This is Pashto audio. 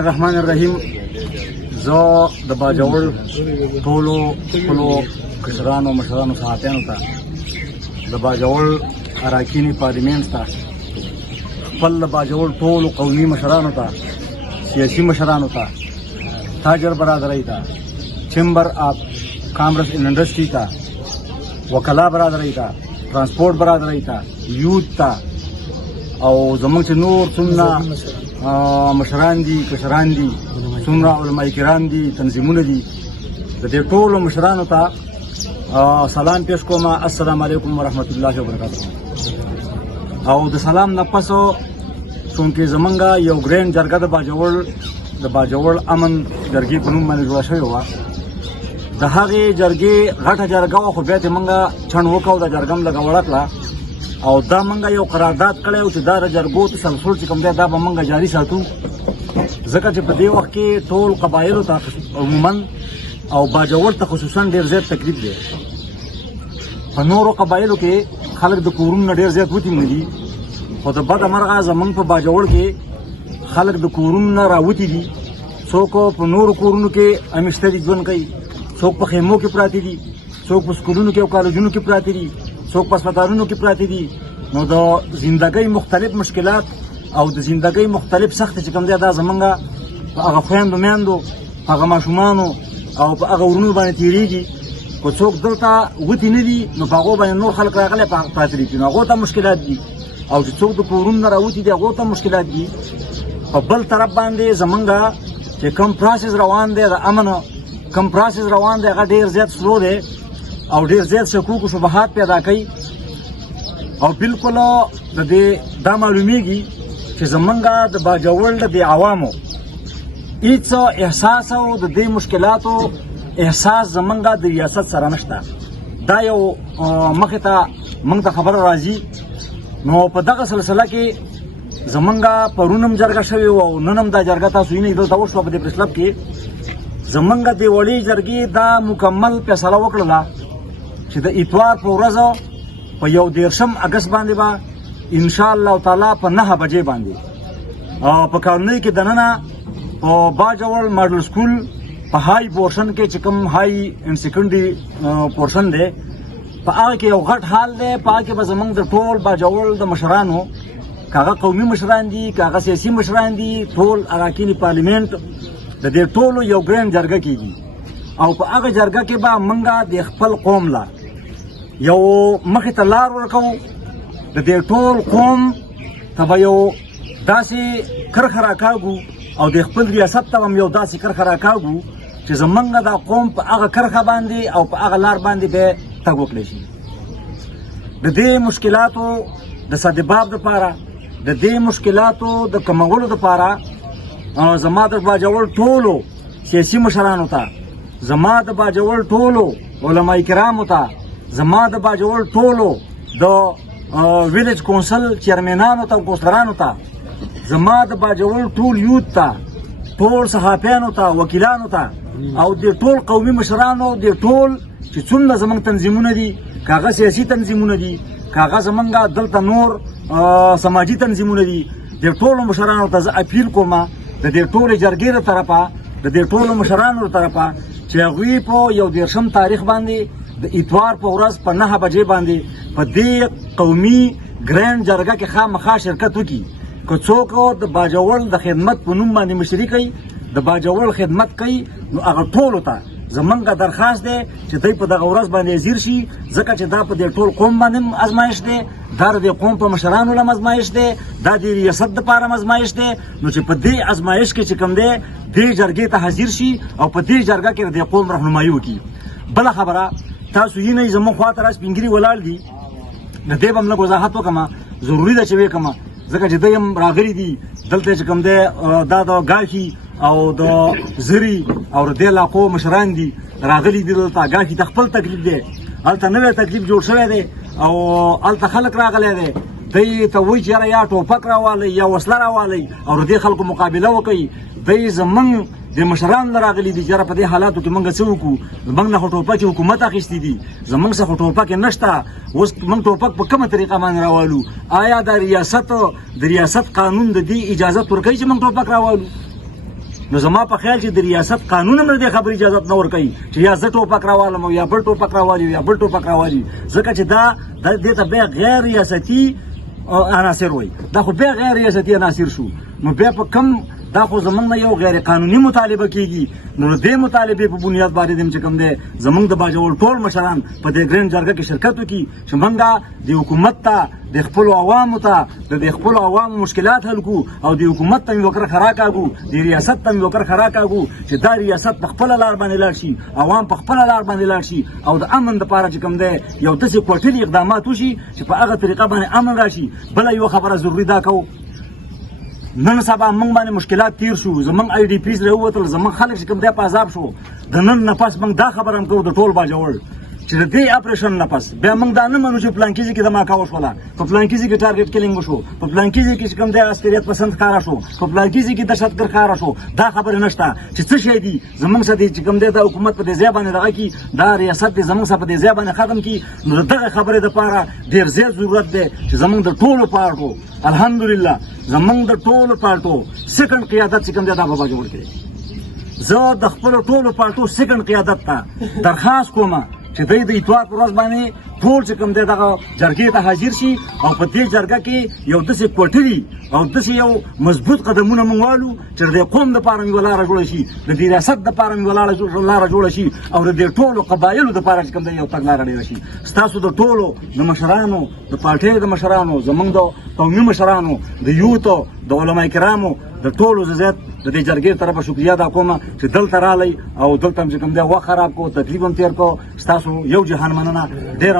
الرحمن الرحیم. زه د باجوړ ټولو خپلو کشرانو مشرانو صحافیانو ته د باجوړ اراکینی پارلیمنت ته خپل د باجوړ ټولو قومي مشرانو ته سیاسي مشرانو ته تاجر برادرۍ ته چیمبر آف کامرس اینڈ انڈسټري ته وکلا برادرۍ ته ترانسپورټ برادرۍ ته یوت ته او زمونږ چې نور څومره مشران دي کشران دي څومره علماء کرام دي تنظیمونه دي د دې ټولو مشرانو ته سلام پیش کوم. السلام علیکم ورحمت الله وبرکاته. او د سلام نه پس چونکې زمونږ یو ګرین جرګه د باجوړ امن جرګې په نوم باندې جوړه شوې وه. د هغې جرګې غټه جرګه وه خو بیا چې مونږ چڼ وکړو د جرګه م لږه وړه کړه او دا مونږ یو قرارداد کړی و چې دا د جرګو تسلسل چې کوم دی دا به مونږ جاري ساتو ځکه چې په دې وخت کې ټول قبایلو ته عموما او باجوړ ته خصوصا ډېر زیات تکلیف دی. په نورو قبایلو کې خلک د کورونو نه ډېر زیات وتي نه دي خو د بده مرغه زمونږ په باجوړ کې خلک د کورونو نه راوتي دي. څوک په نورو کورونو کې امیشته دي ژوند کوي، څوک په خیمو کې پراته دي، څوک په سکولونو کې او کالجونو کې پراته دي، څوک په هسپتالونو کې پراته دي. نو د زندګۍ مختلف مشکلات او د زندګۍ مختلف سخت چې کوم دی دا زمونږ په هغه خویندو میندو په هغه ماشومانو او په هغه ورونو باندې تېرېږي. که څوک دلته وتي نه دي نو په هغو باندې نور خلک راغلی پراته دي نو هغو ته مشکلات دي، او چې څوک د کورونو نه راوتي دي هغو ته مشکلات دي. په بل طرف باندې زمونږ چې کوم پروسس روان دی د امن کوم پروسس روان دی هغه ډېر زیات سلو دی او ډېر زیات شکوک و شبهات پیدا کوي. او بالکل د دې دا معلومیږي چې زمونږ د باجوړ د دې عوامو هېڅ احساس او د دې مشکلاتو احساس زمونږ د ریاست سره نشته. دا یو مخې ته موږ ته خبره راځي. نو په دغه سلسله کې زمونږ پرون هم جرګه شوې وه او نن هم دا جرګه تاسو وینئ دلته وشوه په دې پریس کلب کې. زمونږ د وړې جرګې دا مکمل فیصله وکړله چې د اتوار په ورځ په 11 اګست باندې به انشاءالله تعالی په 9 بجې باندې په کالونۍ کې دننه په باجوړ ماډل سکول په های پورشن کې چې کوم های اینډ سیکنډري پورشن دی په هغه کې یو غټ حال دی. په هغه کې به زمونږ د ټول باجوړ د مشرانو که هغه قومي مشران دي که هغه سیاسي مشران دي ټول اراکینی پارلیمنت د دې ټولو یو ګرین جرګه کېږي او په هغه جرګه کې به موږ د خپل قوم لا یو مخې ته لار ورکوو. د دې ټول قوم ته به یو داسې کرښه راکاږو او د خپل ریاست ته هم یو داسې کرښه راکاږو چې زمونږ دا قوم په هغه کرښه باندې او په هغه لار باندې به تګ وکړی شي. د دې مشکلاتو د سدباب دپاره د دې مشکلاتو د کمولو دپاره زما د باجوړ ټولو سیاسي مشرانو ته، زما د باجوړ ټولو علماء کرامو ته، زما د باجوړ ټولو د ویلیج کونسل چیرمنانو ته او کونسلرانو ته، زما د باجوړ ټول یوت ته، ټول صحافیانو ته، وکیلانو ته او د ټول قومي مشرانو د ټول چې څومره زموږ تنظیمونه دي که هغه سیاسي تنظیمونه دي که هغه زمونږ دلته نور سماجي تنظیمونه دي د ټولو مشرانو ته زه اپیل کوم د دې ټولې جرګې له طرفه د دې ټولو مشرانو له طرفه چې هغوی په 11 تاریخ باندې د اتوار په ورځ په 9 بجې باندې په دې قومي ګرینډ جرګه کې خامخا شرکت وکړي. که څوک د باجوړ د خدمت په نوم باندې مشري کوي د باجوړ خدمت کوي نو هغه ټولو ته زمونږ درخواست دی چې دوی په دغه ورځ باندې حاضر شي ځکه چې دا په دې ټول قوم باندې ازمایش دی، دا د قوم په مشرانو هم ازمایش دی، دا د ریاست دپاره هم ازمایش دی. نو چې په دې ازمایش کې چې کوم دی دې جرګې ته حاضر شي او په دې جرګه کې د قوم رهنمایي وکړي. بله خبره تاسو وینئ زموږ خواته را سپین ږیري ولاړ دي د دې به هم لږ وضاحت وکړم ضروري ده چې ویې کړم ځکه چې دوی هم راغلي دي دلته چې کوم دی دا د ګاښي او د زري او د دې علاقو مشران دي راغلي دي دلته. ګاښي ته خپل تکلیف دی، هلته نوی تکلیف جوړ شوی دی او هلته خلک راغلی دی. دوی ته وایي چې یاره یا ټوپک راوالئ یا وسله راوالئ او د دې خلکو مقابله وکړئ. دوی زمونږ د مشرانو نه راغلي دي چې یاره په دې حالاتو کې موږ څه وکړو، زموږ نه خو ټوپکې حکومت اخیستي دي، زموږ څخه ټوپکې نشته. اوس موږ ټوپک په کومه طریقه باندې راوالو؟ آیا د ریاست قانون د دې اجازت ورکوي چې موږ ټوپک راوالو؟ نو زما په خیال چې د ریاست قانون هم د خبرې اجازه نه ورکوي چې یا زه ټوپک راوالم او یا بل ټوپک راوالي یا بل ټوپک راوالي، ځکه چې دا دې ته بیا غیر ریاستي عناصر وایي. دا خو بیا غیر ریاستي عناصر شو، نو بیا په کم دا خو زمونږ نه یو غیر قانوني مطالبه کیږي. نو دې مطالبې په بنیاد باندې چې کوم دی زمونږ د باجوړ ټول مشران په دې ګرین جرګه کې شرکت وکړي چې موږ د حکومت ته د خپلو عوامو ته د خپلو عوامو مشکلات حل کړو او د حکومت ته مې وکړه خرا کاږو، د ریاست ته مې وکړه خرا کاږو چې دا ریاست په خپله لار باندې لاړ شي، عوام په خپله لار باندې لاړ شي او د امن دپاره چې کوم دی یو داسې کوټلي اقدامات وشي چې په هغه طریقه باندې امن راشي. بله یوه خبره ضروري دا کوو، نن سبا موږ باندې مشکلات تیر شو، زموږ آی ډي پیز راووتل، زموږ خلک چې کوم دی په عذاب شو. د نن نه پس موږ دا خبره هم کوو د ټول باجوړ چې د دې اپریشن نه پس بیا موږ دا نه منو چې پلانکي ځای کې دماکه وشوله، په پلانکي ځای کې ټارګېټ کلینګ وشو، په پلانکي ځای کې چې کوم دی عسکریت پسند ښکاره شو، په پلانکي ځای کې دهشتګرد ښکاره شو. دا خبرې نشته چې څه شی دي زموږ سره چې کوم دی دا حکومت په دې ځای باندې دغه کړي، دا ریاست دې زموږ سره په دې ځای باندې ختم کړي. نو د دغه خبرې دپاره ډېر زیات ضرورت دی چې زموږ د ټولو پارټو الحمدلله زموږ د ټولو پارټو سیکنډ قیادت چې کوم دی دا په باجوړ کې زه د خپلو ټولو پارټو سیکنډ قیادت ته درخواست کوم چې دوی د اتوار په ورځ باندې ټول چې کوم دی دغه جرګې ته حاضر شي او په دې جرګه کې یو داسې کوټلي او داسې یو مضبوط قدمونه موږ والو چې د قوم دپاره مې یوه لاره جوړه شي، د دې ریاست دپاره مې یوه لاره جوړه شي او د دې ټولو قبایلو دپاره چې کوم دی یو تګلاره ډېره شي. ستاسو د ټولو د مشرانو، د پارټۍ د مشرانو، زموږ د قومي مشرانو، د یوتو، د علما کرامو، د ټولو زیات د دې جرګې طرفه شکریه ادا کوم چې دلته رالی او دلته چې کوم دی وخت خراب کو، تکلیف هم تېر کو. ستاسو یو جهان مننه. ډېره